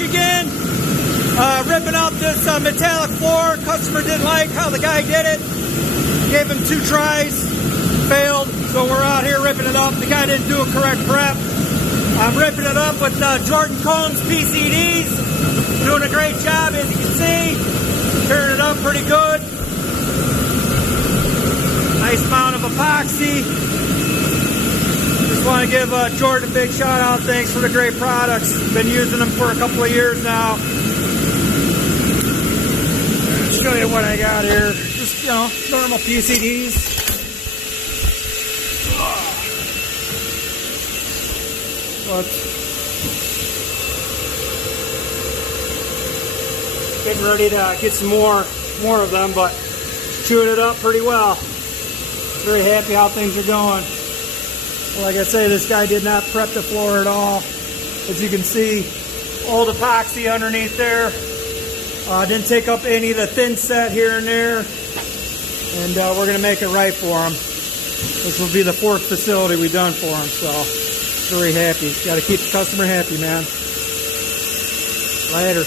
Michigan. Ripping out this metallic floor. Customer didn't like how the guy did it. Gave him 2 tries. Failed. So we're out here ripping it up. The guy didn't do a correct prep. I'm ripping it up with Jordan Combs PCDs. Doing a great job, as you can see. Tearing it up pretty good. Nice amount of epoxy. Just want to give Jordan a big shout out. Thanks for the great products. Been using them for a couple of years now. Show you what I got here. Just, you know, normal PCDs. Getting ready to get some more of them, but chewing it up pretty well. Very happy how things are going. Like I say, this guy did not prep the floor at all. As you can see, old epoxy underneath there. Didn't take up any of the thin set here and there. And we're going to make it right for him. This will be the 4th facility we've done for him, so very happy. Got to keep the customer happy, man. Later.